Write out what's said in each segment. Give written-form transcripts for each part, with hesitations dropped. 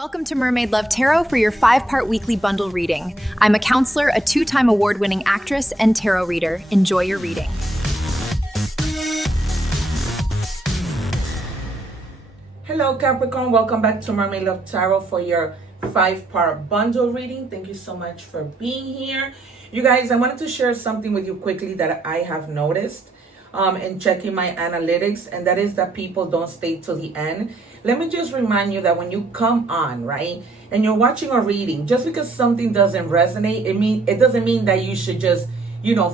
Welcome to Mermaid Love Tarot for your 5-part weekly bundle reading. I'm a counselor, a 2-time award-winning actress, and tarot reader. Enjoy your reading. Hello Capricorn, welcome back to Mermaid Love Tarot for your 5-part bundle reading. Thank you so much for being here. You guys, I wanted to share something with you quickly that I have noticed in checking my analytics, and that is that people don't stay till the end. Let me just remind you that when you come on, right, and you're watching a reading, just because something doesn't resonate, it doesn't mean that you should just,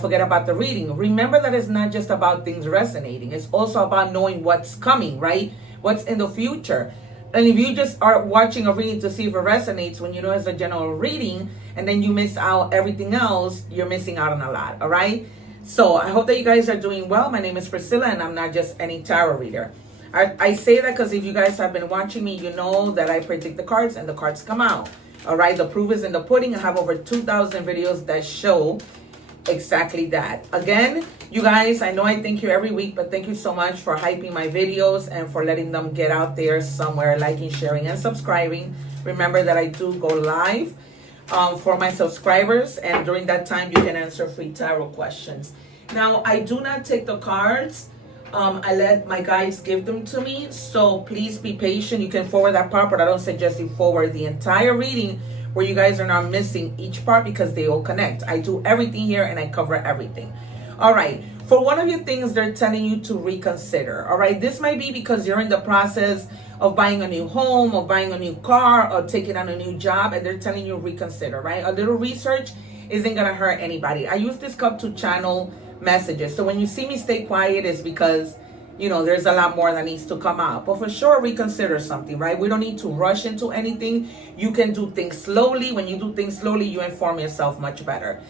forget about the reading. Remember that it's not just about things resonating. It's also about knowing what's coming, right? What's in the future. And if you just are watching a reading to see if it resonates when you know it's a general reading, and then you miss out everything else, you're missing out on a lot, all right? So I hope that you guys are doing well. My name is Priscilla, and I'm not just any tarot reader. I say that because if you guys have been watching me, you know that I predict the cards and the cards come out. All right, the proof is in the pudding. I have over 2,000 videos that show exactly that. Again, you guys, I know I thank you every week, but thank you so much for hyping my videos and for letting them get out there somewhere, liking, sharing, and subscribing. Remember that I do go live for my subscribers, and during that time, you can answer free tarot questions. Now, I do not take the cards. I let my guides give them to me, so please be patient. You can forward that part, but I don't suggest you forward the entire reading where you guys are not missing each part because they all connect. I do everything here and I cover everything. All right, for one of your things, they're telling you to reconsider. All right, this might be because you're in the process of buying a new home or buying a new car or taking on a new job, and they're telling you reconsider, right? A little research isn't gonna hurt anybody. I use this cup to channel messages. So when you see me stay quiet, it's because, there's a lot more that needs to come out. But for sure, reconsider something, right? We don't need to rush into anything. You can do things slowly. When you do things slowly, you inform yourself much better.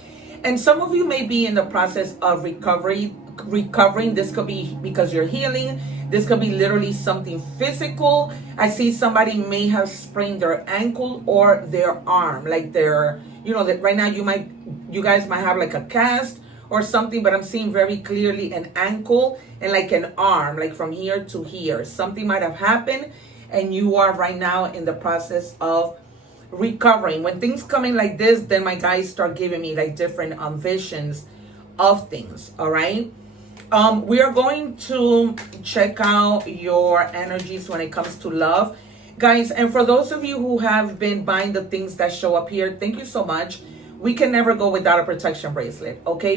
And some of you may be in the process of recovering. This could be because you're healing. This could be literally something physical. I see somebody may have sprained their ankle or their arm, like that right now you guys might have like a cast or something, but I'm seeing very clearly an ankle and like an arm, like from here to here. Something might have happened and you are right now in the process of recovering. When things come in like this, then my guys start giving me like different visions of things, all right? We are going to check out your energies when it comes to love. Guys, and for those of you who have been buying the things that show up here, thank you so much. We can never go without a protection bracelet, okay?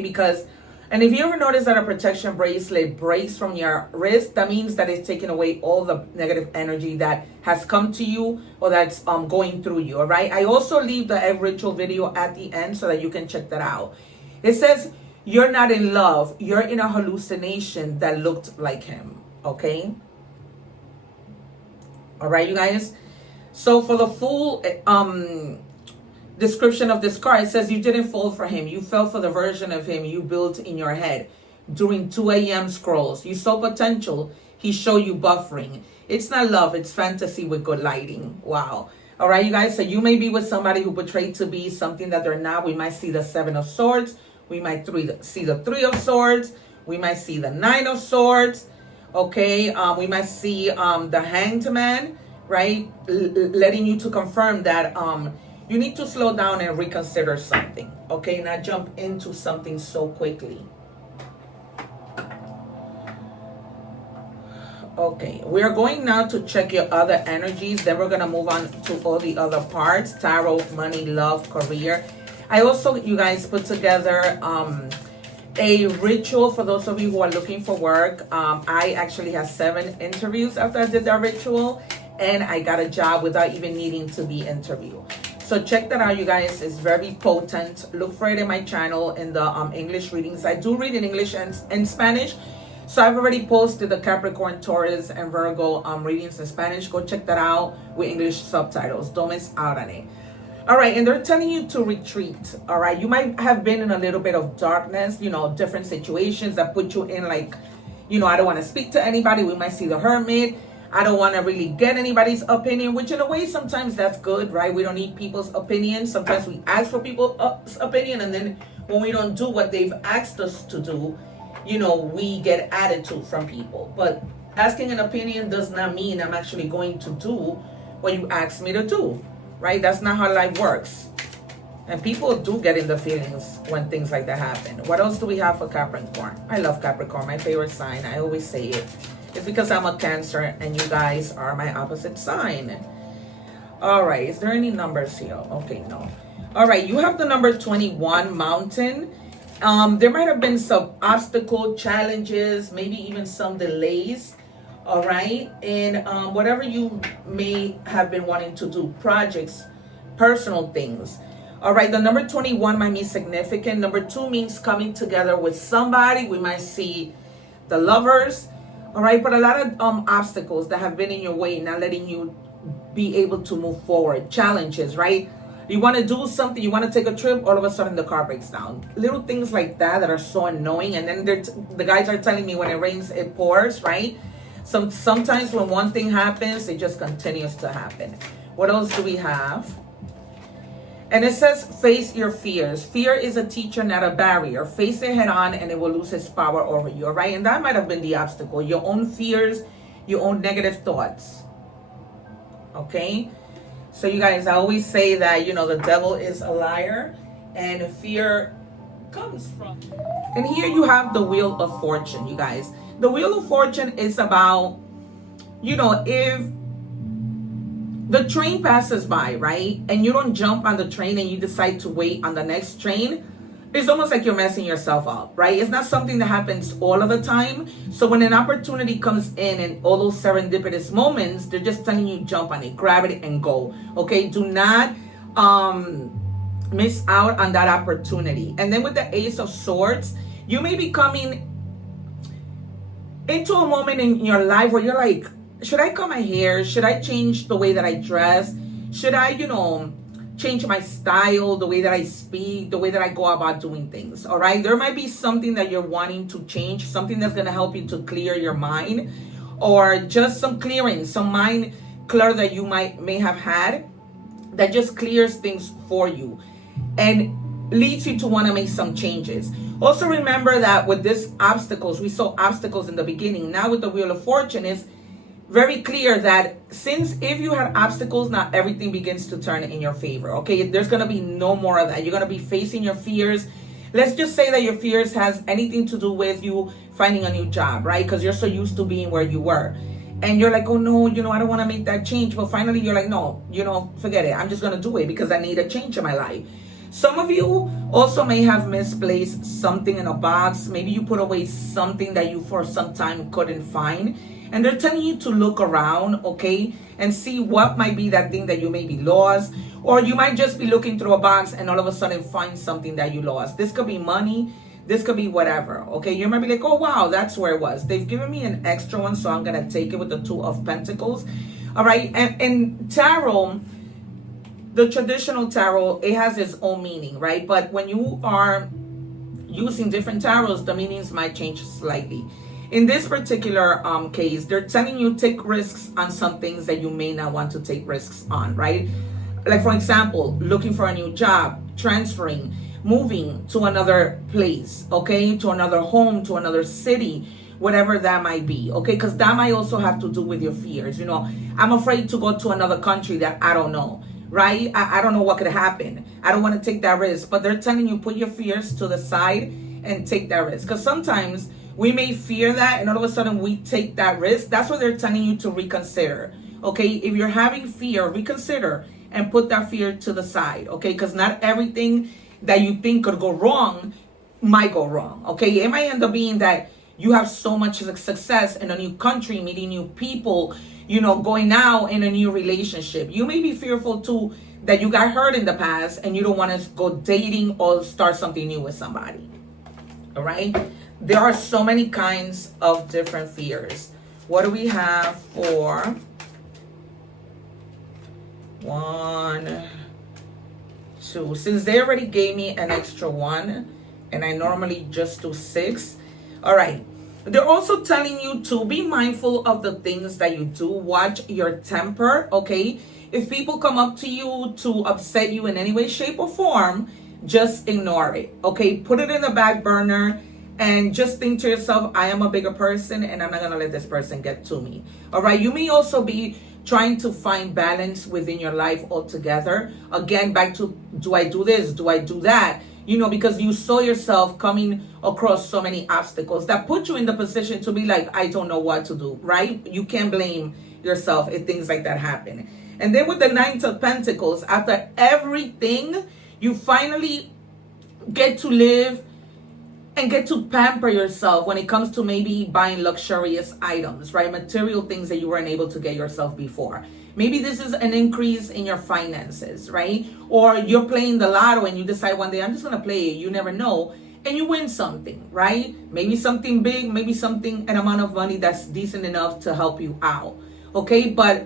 And if you ever notice that a protection bracelet breaks from your wrist, that means that it's taking away all the negative energy that has come to you or that's going through you, all right? I also leave the egg ritual video at the end so that you can check that out. It says, you're not in love. You're in a hallucination that looked like him, okay? All right, you guys? So for the full description of this card, it says you didn't fall for him. You fell for the version of him you built in your head during 2 a.m. scrolls. You saw potential. He showed you buffering. It's not love. It's fantasy with good lighting. Wow. All right, you guys. So you may be with somebody who portrayed to be something that they're not. We might see the 7 of Swords. We might see the 3 of Swords. We might see the 9 of Swords. Okay. We might see the Hanged Man, right? Letting you to confirm that you need to slow down and reconsider something, okay? Not jump into something so quickly. Okay, we are going now to check your other energies. Then we're going to move on to all the other parts. Tarot, money, love, career. I also, you guys, put together a ritual for those of you who are looking for work. I actually had 7 interviews after I did that ritual, and I got a job without even needing to be interviewed. So check that out, you guys. It's very potent. Look for it in my channel in the English readings. I do read in English and Spanish. So I've already posted the Capricorn, Taurus, and Virgo readings in Spanish. Go check that out with English subtitles. Don't miss out on it. All right, and they're telling you to retreat. All right, you might have been in a little bit of darkness, different situations that put you in like, I don't want to speak to anybody. We might see the Hermit. I don't want to really get anybody's opinion, which in a way, sometimes that's good, right? We don't need people's opinion. Sometimes we ask for people's opinion, and then when we don't do what they've asked us to do, we get attitude from people. But asking an opinion does not mean I'm actually going to do what you asked me to do, right? That's not how life works. And people do get in the feelings when things like that happen. What else do we have for Capricorn? I love Capricorn, my favorite sign. I always say it. It's because I'm a Cancer and you guys are my opposite sign. All right, is there any numbers here? Okay, no. All right, you have the number 21, Mountain. There might have been some obstacle challenges, maybe even some delays. All right, and whatever you may have been wanting to do, projects, personal things. All right, the number 21 might be significant. Number 2 means coming together with somebody. We might see the lovers. All right, but a lot of obstacles that have been in your way, not letting you be able to move forward. Challenges, right? You want to do something, you want to take a trip, all of a sudden the car breaks down. Little things like that are so annoying. And then the guys are telling me when it rains, it pours, right? Sometimes when one thing happens, it just continues to happen. What else do we have? And it says, face your fears. Fear is a teacher, not a barrier. Face it head on and it will lose its power over you, all right? And that might have been the obstacle. Your own fears, your own negative thoughts, okay? So you guys, I always say that, you know, the devil is a liar and fear comes from. And here you have the Wheel of Fortune, you guys. The Wheel of Fortune is about, you know, if the train passes by, right? And you don't jump on the train and you decide to wait on the next train. It's almost like you're messing yourself up, right? It's not something that happens all of the time. So when an opportunity comes in and all those serendipitous moments, they're just telling you jump on it, grab it and go, okay? Do not miss out on that opportunity. And then with the Ace of Swords, you may be coming into a moment in your life where you're like, should I cut my hair? Should I change the way that I dress? Should I, you know, change my style, the way that I speak, the way that I go about doing things, all right? There might be something that you're wanting to change, something that's going to help you to clear your mind, or just some clearing, some mind clutter that you may have had that just clears things for you and leads you to want to make some changes. Also remember that with these obstacles, we saw obstacles in the beginning. Now with the Wheel of Fortune, is very clear that since if you had obstacles, now everything begins to turn in your favor, okay? There's going to be no more of that. You're going to be facing your fears. Let's just say that your fears has anything to do with you finding a new job, right? Because you're so used to being where you were. And you're like, oh no, you know, I don't want to make that change. But finally you're like, no, you know, forget it. I'm just going to do it because I need a change in my life. Some of you also may have misplaced something in a box. Maybe you put away something that you for some time couldn't find. And they're telling you to look around, okay, and see what might be that thing that you may be lost. Or you might just be looking through a box and all of a sudden find something that you lost. This could be money. This could be whatever, okay? You might be like, oh, wow, that's where it was. They've given me an extra one, so I'm going to take it with the Two of Pentacles, all right? And tarot, the traditional tarot, it has its own meaning, right? But when you are using different tarots, the meanings might change slightly. In this particular case, they're telling you take risks on some things that you may not want to take risks on, right? Like, for example, looking for a new job, transferring, moving to another place, okay? To another home, to another city, whatever that might be, okay? Because that might also have to do with your fears. You know, I'm afraid to go to another country that I don't know, right? I don't know what could happen. I don't want to take that risk. But they're telling you put your fears to the side and take that risk. Because sometimes we may fear that and all of a sudden we take that risk. That's what they're telling you to reconsider. Okay, if you're having fear, reconsider and put that fear to the side. Okay, because not everything that you think could go wrong might go wrong. Okay, it might end up being that you have so much success in a new country, meeting new people, you know, going out in a new relationship. You may be fearful too that you got hurt in the past and you don't want to go dating or start something new with somebody. All right. There are so many kinds of different fears. What do we have for 1, 2? Since they already gave me an extra 1, and I normally just do 6. All right. They're also telling you to be mindful of the things that you do. Watch your temper, okay? If people come up to you to upset you in any way, shape, or form, just ignore it, okay? Put it in the back burner. And just think to yourself, I am a bigger person and I'm not going to let this person get to me. All right. You may also be trying to find balance within your life altogether. Again, back to, do I do this? Do I do that? You know, because you saw yourself coming across so many obstacles that put you in the position to be like, I don't know what to do, right? You can't blame yourself if things like that happen. And then with the Nine of Pentacles, after everything, you finally get to live and get to pamper yourself when it comes to maybe buying luxurious items, right? Material things that you weren't able to get yourself before. Maybe this is an increase in your finances, right? Or you're playing the lotto and you decide one day, I'm just going to play it. You never know. And you win something, right? Maybe something big, maybe an amount of money that's decent enough to help you out. Okay, but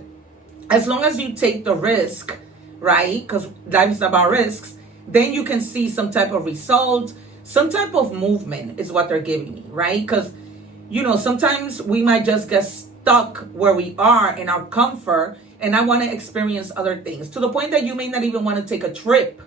as long as you take the risk, right? Because life is about risks, then you can see some type of result, some type of movement is what they're giving me, right? Because, you know, sometimes we might just get stuck where we are in our comfort, and I want to experience other things to the point that you may not even want to take a trip,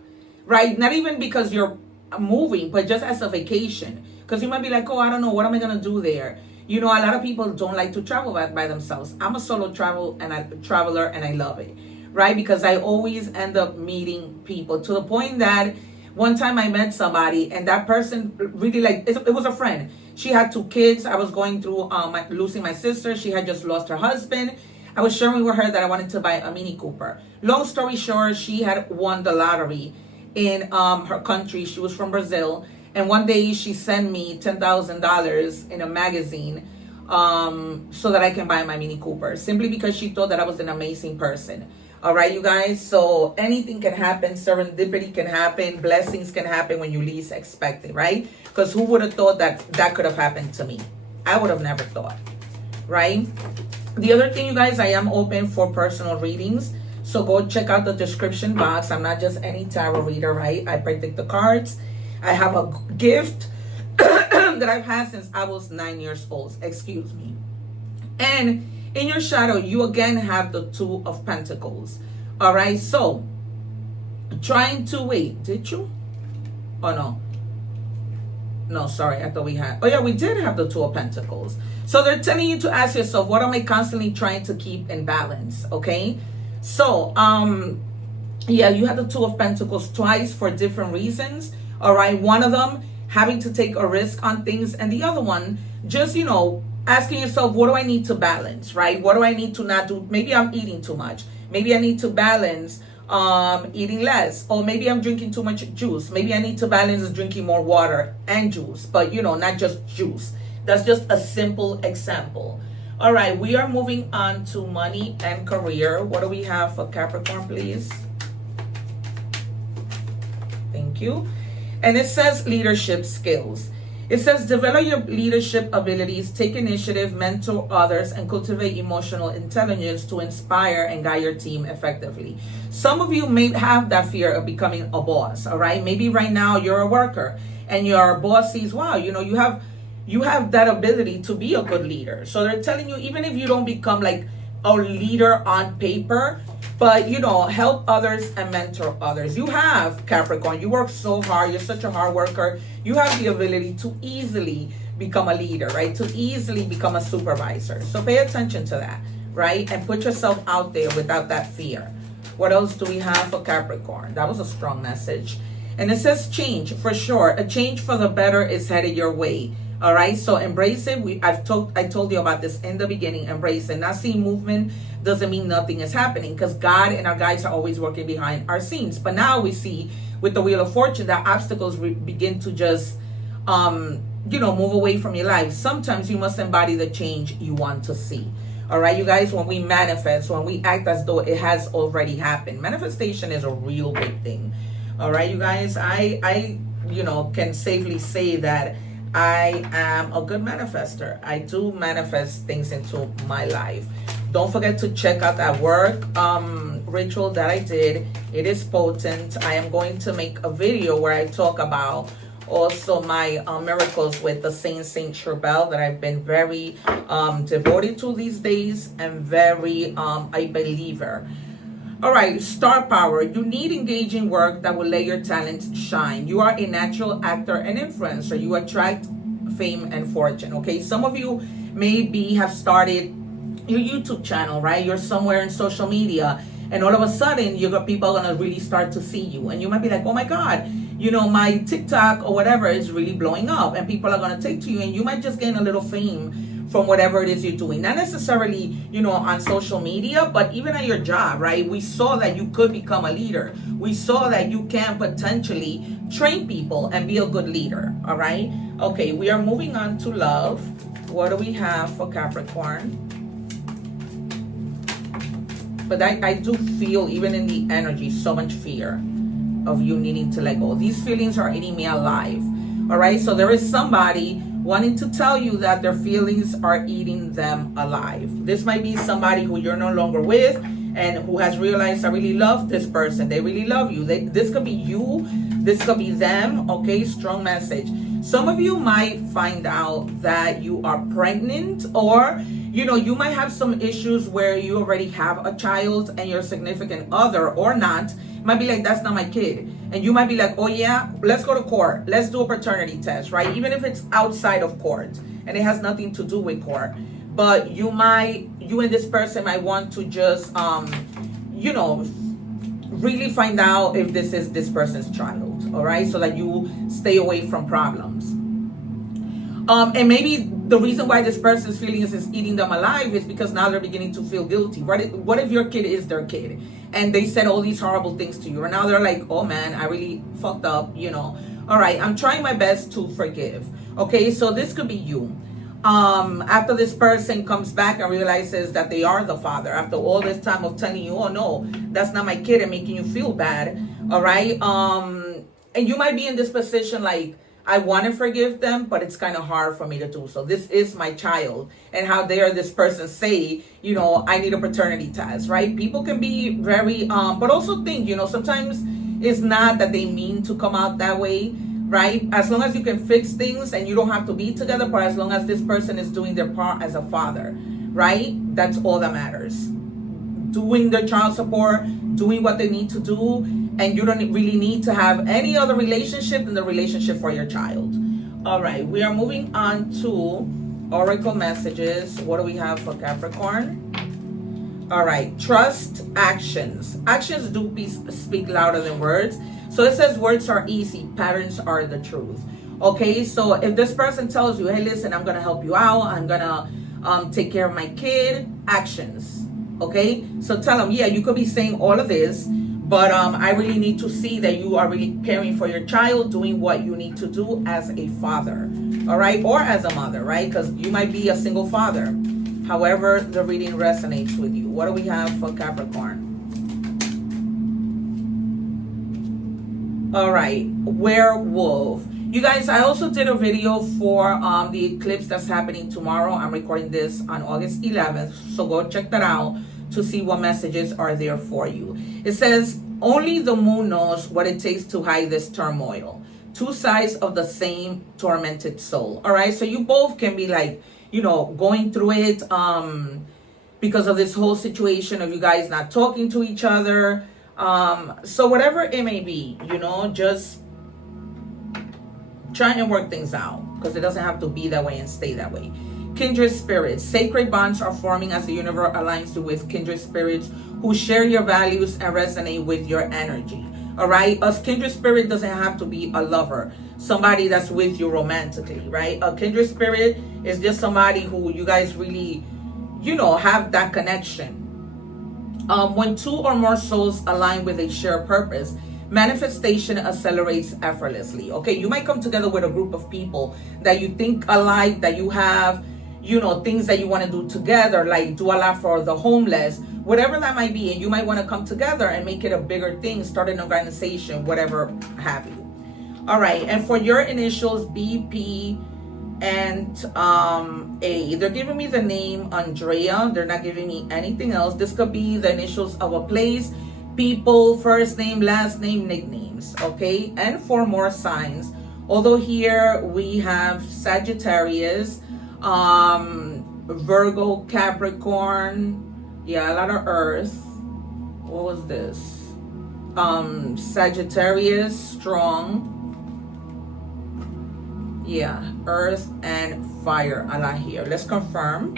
right? Not even because you're moving, but just as a vacation. Because you might be like, oh, I don't know, what am I going to do there? You know, a lot of people don't like to travel by themselves. I'm a solo traveler and I love it, right? Because I always end up meeting people to the point that one time I met somebody and that person really it was a friend. She had 2 kids. I was going through losing my sister. She had just lost her husband. I was sharing with her that I wanted to buy a Mini Cooper. Long story short, she had won the lottery in her country. She was from Brazil. And one day she sent me $10,000 in a magazine so that I can buy my Mini Cooper, simply because she thought that I was an amazing person. All right, you guys. So anything can happen. Serendipity can happen. Blessings can happen when you least expect it, right? Because who would have thought that that could have happened to me? I would have never thought, right? The other thing, you guys, I am open for personal readings. So go check out the description box. I'm not just any tarot reader, right? I predict the cards. I have a gift that I've had since I was 9 years old. Excuse me. And in your shadow, you again have the 2 of Pentacles. All right. So trying to wait. Did you? Oh, no. No, sorry. I thought we had. Oh, yeah, we did have the 2 of Pentacles. So they're telling you to ask yourself, what am I constantly trying to keep in balance? Okay. So, yeah, you have the 2 of Pentacles twice for different reasons. All right. One of them having to take a risk on things, and the other one just, you know, asking yourself, what do I need to balance, right? What do I need to not do? Maybe I'm eating too much. Maybe I need to balance eating less, or maybe I'm drinking too much juice. Maybe I need to balance drinking more water and juice, but you know, not just juice. That's just a simple example. All right, we are moving on to money and career. What do we have for Capricorn, please? Thank you. And it says leadership skills. It says develop your leadership abilities, take initiative, mentor others, and cultivate emotional intelligence to inspire and guide your team effectively. Some of you may have that fear of becoming a boss, all right? Maybe right now you're a worker and your boss sees, wow, you know, you have that ability to be a good leader. So they're telling you, even if you don't become like a leader on paper, but you know, help others and mentor others. You have, Capricorn, you work so hard, you're such a hard worker, you have the ability to easily become a leader, right? To easily become a supervisor. So pay attention to that, right? And put yourself out there without that fear. What else do we have for Capricorn? That was a strong message. And it says change, for sure. A change for the better is headed your way. All right, so embrace it. I told you about this in the beginning. Embrace it. Not seeing movement doesn't mean nothing is happening, because God and our guides are always working behind our scenes. But now we see with the Wheel of Fortune that obstacles begin to just, you know, move away from your life. Sometimes you must embody the change you want to see. All right, you guys, when we manifest, when we act as though it has already happened, manifestation is a real big thing. All right, you guys, I you know, can safely say that I am a good manifester. I do manifest things into my life. Don't forget to check out that work ritual that I did. It is potent. I am going to make a video where I talk about also my miracles with the Saint Charbel that I've been very devoted to these days, and very a believer. All right, star power. You need engaging work that will let your talents shine. You are a natural actor and influencer. You attract fame and fortune. Okay, some of you maybe have started your YouTube channel, right? You're somewhere in social media, and all of a sudden you got people are gonna really start to see you, and you might be like, oh my God, you know, my TikTok or whatever is really blowing up, and people are gonna take to you, and you might just gain a little fame from whatever it is you're doing. Not necessarily, you know, on social media, but even at your job, right? We saw that you could become a leader. We saw that you can potentially train people and be a good leader, all right? Okay, we are moving on to love. What do we have for Capricorn? But I do feel, even in the energy, so much fear of you needing to let go. These feelings are eating me alive. All right, so there is somebody wanting to tell you that their feelings are eating them alive. This might be somebody who you're no longer with and who has realized, I really love this person. They really love you. This could be you. This could be them. Okay, strong message. Some of you might find out that you are pregnant, or you know, you might have some issues where you already have a child and your significant other or not might be like, that's not my kid. And you might be like, oh yeah, let's go to court. Let's do a paternity test, right? Even if it's outside of court and it has nothing to do with court. But you and this person might want to just, you know, really find out if this is this person's child, all right? So that you stay away from problems. And maybe the reason why this person's feelings is eating them alive is because now they're beginning to feel guilty. What if your kid is their kid and they said all these horrible things to you, and now they're like, oh man, I really fucked up, you know. All right, I'm trying my best to forgive. Okay, so this could be you. After this person comes back and realizes that they are the father, after all this time of telling you, oh no, that's not my kid, and making you feel bad. All right, and you might be in this position like, I want to forgive them, but it's kind of hard for me to do so. This is my child. And how dare this person say, you know, I need a paternity test, right? People can be very, but also think, you know, sometimes it's not that they mean to come out that way, right? As long as you can fix things and you don't have to be together, but as long as this person is doing their part as a father, right? That's all that matters. Doing their child support, doing what they need to do, and you don't really need to have any other relationship than the relationship for your child. All right, we are moving on to oracle messages. What do we have for Capricorn? All right, trust actions. Actions do speak louder than words. So it says words are easy, patterns are the truth. Okay, so if this person tells you, hey, listen, I'm gonna help you out, I'm gonna take care of my kid, actions. Okay, so tell them, yeah, you could be saying all of this, but I really need to see that you are really caring for your child, doing what you need to do as a father, all right, or as a mother, right? Because you might be a single father. However, the reading resonates with you. What do we have for Capricorn? All right, werewolf. You guys, I also did a video for the eclipse that's happening tomorrow. I'm recording this on August 11th, so go check that out to see what messages are there for you. It says, only the moon knows what it takes to hide this turmoil. Two sides of the same tormented soul. All right, so you both can be like, you know, going through it because of this whole situation of you guys not talking to each other. So whatever it may be, you know, just try and work things out, because it doesn't have to be that way and stay that way. Kindred spirits. Sacred bonds are forming as the universe aligns you with kindred spirits who share your values and resonate with your energy. All right? A kindred spirit doesn't have to be a lover, somebody that's with you romantically, right? A kindred spirit is just somebody who you guys really, you know, have that connection. When two or more souls align with a shared purpose, manifestation accelerates effortlessly. Okay, you might come together with a group of people that you think alike, that you have, you know, things that you want to do together, like do a lot for the homeless, whatever that might be, and you might want to come together and make it a bigger thing, start an organization, whatever have you. All right, and for your initials, BP and A, they're giving me the name Andrea. They're not giving me anything else. This could be the initials of a place, people, first name, last name, nicknames. Okay, and for more signs, although here we have Sagittarius, Virgo, Capricorn, yeah, a lot of earth. What was this? Sagittarius, strong, yeah, earth and fire, a lot here. Let's confirm.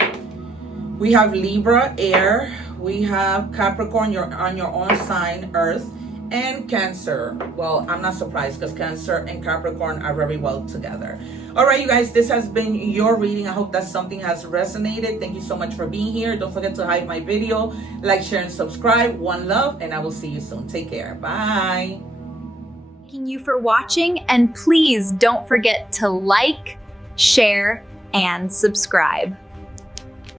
We have Libra, air. We have Capricorn, you're on your own sign, earth. And Cancer. Well, I'm not surprised because Cancer and Capricorn are very well together. All right, you guys, this has been your reading. I hope that something has resonated. Thank you so much for being here. Don't forget to hype my video, like, share, and subscribe. One love, and I will see you soon. Take care. Bye. Thanking you for watching, and please don't forget to like, share, and subscribe.